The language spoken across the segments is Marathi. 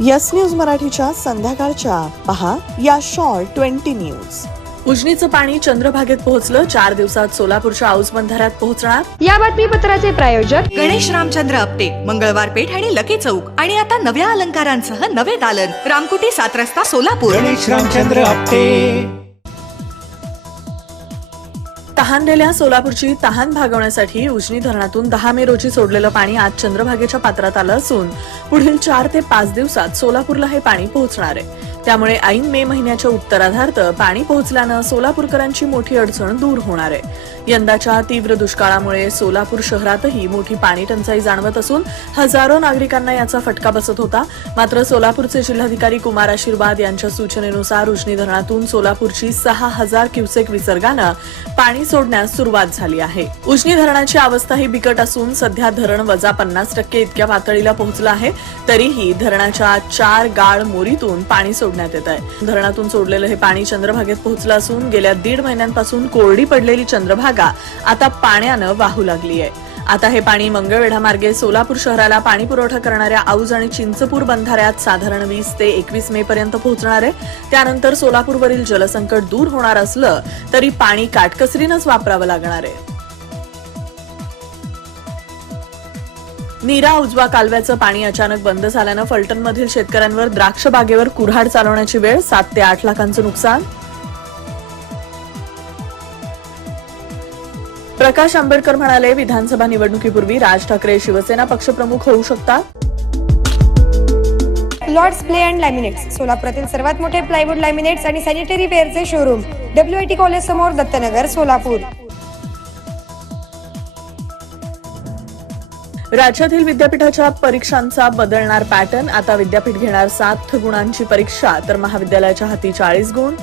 यस न्यूज मराठीच्या संध्याकाळच्या. पहा या शॉर्ट ट्वेंटी न्यूज. उजनीचं पाणी चंद्रभागेत पोहोचलं चार दिवसात सोलापूरच्या औस बंधाऱ्यात पोहोचणार. या बातमीपत्राचे प्रायोजक गणेश रामचंद्र आपटे मंगळवार पेठ आणि लकी चौक आणि आता नव्या अलंकारांसह नवे दालन. रामकुटी सात रस्ता सोलापूर. गणेश रामचंद्र आपटे. तहानलेल्या सोलापूरची तहान भागवण्यासाठी उजनी धरणातून दहा मे रोजी सोडलेलं पाणी आज चंद्रभागेच्या पात्रात आलं असून पुढील चार ते पाच दिवसात सोलापूरला हे पाणी पोहोचणार आहे. त्यामुळे ऐन मे महिन्याच्या उत्तरार्धात पाणी पोहोचल्यानं सोलापूरकरांची मोठी अडचण दूर होणार आहे. यंदाच्या तीव्र दुष्काळामुळे सोलापूर शहरातही मोठी पाणी टंचाई जाणवत असून हजारो नागरिकांना याचा फटका बसत होता. मात्र सोलापूरचे जिल्हाधिकारी कुमार आशीर्वाद यांच्या सूचनेनुसार उजनी धरणातून सोलापूरची सहा हजार क्युसेक विसर्गानं पाणी सोडण्यास सुरुवात झाली आहे. उजनी धरणाची अवस्था ही बिकट असून सध्या धरण वजा पन्नास टक्के इतक्या पातळीला पोहोचलं आहे. तरीही धरणाच्या चार गाळ मोरीतून पाणी सोडण्यात येत आहे. धरणातून सोडलेलं हे पाणी चंद्रभागेत पोहोचलं असून गेल्या दीड महिन्यांपासून कोरडी पडलेली चंद्रभाग आता पाण्यानं वाहू लागली आहे. आता हे पाणी मंगळवेढा मार्गे सोलापूर शहराला पाणी पुरवठा करणाऱ्या आऊज आणि चिंचपूर बंधाऱ्यात साधारण वीस ते एकवीस मे पर्यंत पोहोचणार आहे. त्यानंतर सोलापूरवरील जलसंकट दूर होणार असलं तरी पाणी काटकसरीनंच वापरावं लागणार आहे. नीरा उजवा कालव्याचं पाणी अचानक बंद झाल्यानं फलटणमधील शेतकऱ्यांवर द्राक्ष बागेवर कुऱ्हाड चालवण्याची वेळ सात ते आठ लाखांचं नुकसान प्रकाश आंबेडकर म्हणाले विधानसभा निवडणुकीपूर्वी राज ठाकरे शिवसेना पक्षप्रमुख होऊ शकतात लॉर्ड्स प्ले अँड लॅमिनेट्स सोलापुरातील सर्वात मोठे प्लायवूड लॅमिनेट्स आणि sanitary वेअरचे showroom W I T college समोर दत्तनगर सोलापूर. राज्यातील विद्यापीठाच्या परीक्षांचा बदलणार पॅटर्न आता विद्यापीठ घेणार सात गुणांची परीक्षा तर महाविद्यालयाच्या हाती चाळीस गुण.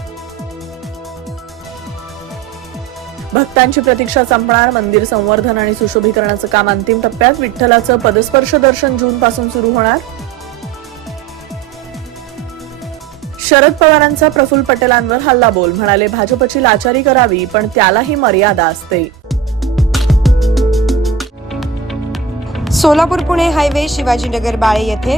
भक्तांची प्रतीक्षा संपणार मंदिर संवर्धन आणि सुशोभीकरणाचं काम अंतिम टप्प्यात विठ्ठलाचं पदस्पर्श दर्शन जून पासून सुरू होणार. शरद पवारांचा प्रफुल्ल पटेलांवर हल्लाबोल म्हणाले भाजपची लाचारी करावी पण त्यालाही मर्यादा असते. सोलापूर पुणे हायवे शिवाजीनगर बाळे येथे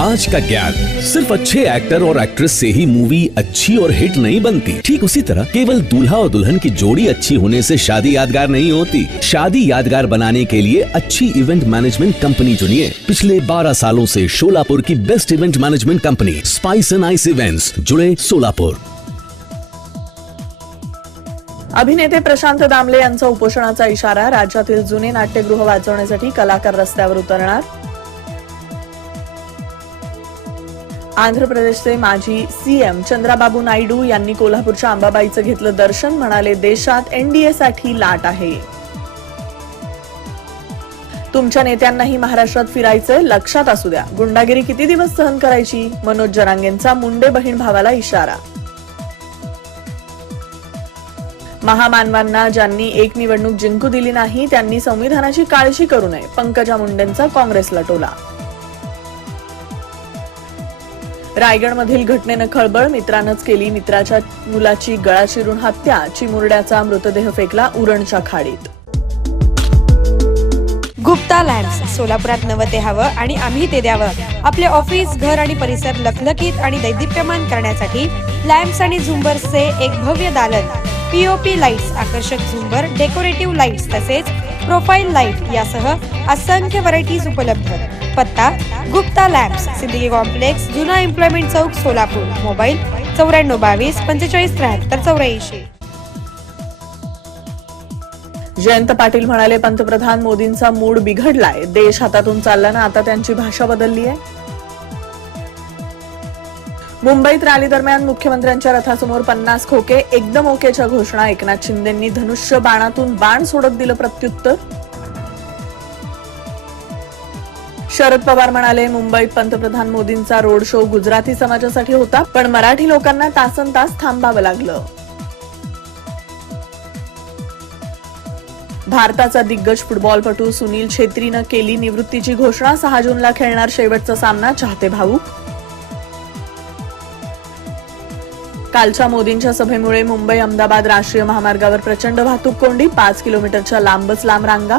आज का ज्ञान सिर्फ़ अच्छे एक्टर और एक्ट्रेस से ही मूवी अच्छी और हिट नहीं बनती। ठीक उसी तरह केवल दूल्हा और दुल्हन की जोड़ी अच्छी होने से शादी यादगार नहीं होती। शादी यादगार बनाने के लिए अच्छी इवेंट मैनेजमेंट कंपनी चुनिए। पिछले 12 सालों से शोलापुर की best event management company Spice and Ice events जुड़े सोलापुर अभिनेते प्रशांत दामले यांचा उपोषणाचा इशारा, राज्यातील जुने नाट्यगृह वाचवण्यासाठी कलाकार रस्त्यावर उतरणार। आंध्र प्रदेशचे माजी सीएम चंद्राबाबू नायडू यांनी कोल्हापूरच्या अंबाबाईचं घेतलं दर्शन म्हणाले देशात एनडीए साठी लाट आहे. तुमच्या नेत्यांनाही महाराष्ट्रात फिरायचंय लक्षात असू द्या. गुंडागिरी किती दिवस सहन करायची? मनोज जरांगेंचा मुंडे बहीण भावाला इशारा. महामानवांना ज्यांनी एक निवडणूक जिंकू दिली नाही त्यांनी संविधानाची काळजी करू नये पंकजा मुंडेंचा काँग्रेसला टोला. रायगडमधील घटनेनं खळबळ मित्रानंच केली. मित्राच्या मुलाची गळा चिरून हत्या चिमुरड्याचा मृतदेह फेकला उरणच्या खाडीत. गुप्ता लॅम्प्स सोलापुरात नवं ते हवं आणि आम्ही ते द्यावं. आपले ऑफिस घर आणि परिसर लखलखीत आणि दैदिप्यमान करण्यासाठी लॅम्प्स आणि झुंबर्सचे एक भव्य दालन. पीओपी लाईट्स आकर्षक झुंबर डेकोरेटिव्ह लाईट्स तसेच प्रोफाईल लाइट यासह असंख्य व्हरायटीज उपलब्ध. पत्ता गुप्ता लॅम्प्स सिद्दीकी कॉम्प्लेक्स जुना एम्प्लॉयमेंट चौक सोलापूर. मोबाईल चौऱ्याण्णव बावीस पंचेचाळीस त्र्याहत्तर चौऱ्याऐंशी. जयंत पाटील म्हणाले पंतप्रधान मोदींचा मूड बिघडलाय. देश हातातून चालला ना आता त्यांची भाषा बदलली आहे. मुंबईत रॅली दरम्यान मुख्यमंत्र्यांच्या रथासमोर पन्नास खोके एकदम ओकेच्या घोषणा. एकनाथ शिंदेंनी धनुष्य बाणातून बाण सोडत दिलं प्रत्युत्तर. शरद पवार म्हणाले मुंबईत पंतप्रधान मोदींचा रोड शो गुजराती समाजासाठी होता पण मराठी लोकांना तासन तास थांबावं लागलं. भारताचा दिग्गज फुटबॉलपटू सुनील छेत्रीनं केली निवृत्तीची घोषणा सहा जूनला खेळणार शेवटचा सामना चाहते भाऊ. कालच्या मोदींच्या सभेमुळे मुंबई अहमदाबाद राष्ट्रीय महामार्गावर प्रचंड वाहतूक कोंडी पाच किलोमीटरच्या लांबच लांब रांगा.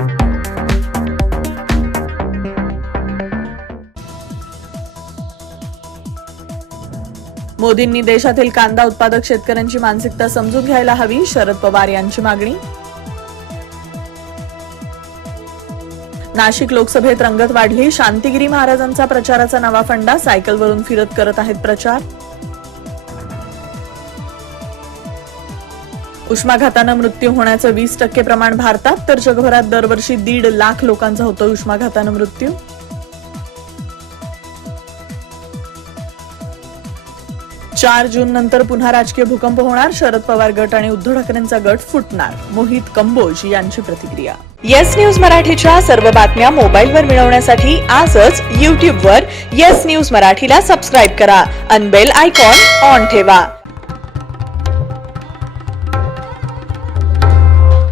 मोदींनी देशातील कांदा उत्पादक शेतकऱ्यांची मानसिकता समजून घ्यायला हवी शरद पवार यांची मागणी. नाशिक लोकसभेत रंगत वाढली शांतिगिरी महाराजांचा प्रचाराचा नवा फंडा सायकलवरून फिरत करत आहेत प्रचार. उष्माघातानं मृत्यू होण्याचं वीस टक्के प्रमाण भारतात तर जगभरात दरवर्षी दीड लाख लोकांचा होतो उष्माघातानं मृत्यू. चार जून नंतर पुन्हा राजकीय भूकंप होणार शरद पवार गट आणि उद्धव ठाकरेंचा गट फुटणार मोहित कंबोज यांची प्रतिक्रिया. येस न्यूज मराठीच्या सर्व बातम्या मोबाईलवर मिळवण्यासाठी आजच वर येस न्यूज मराठीला सबस्क्राईब करा. अनबेल आयकॉन ऑन ठेवा.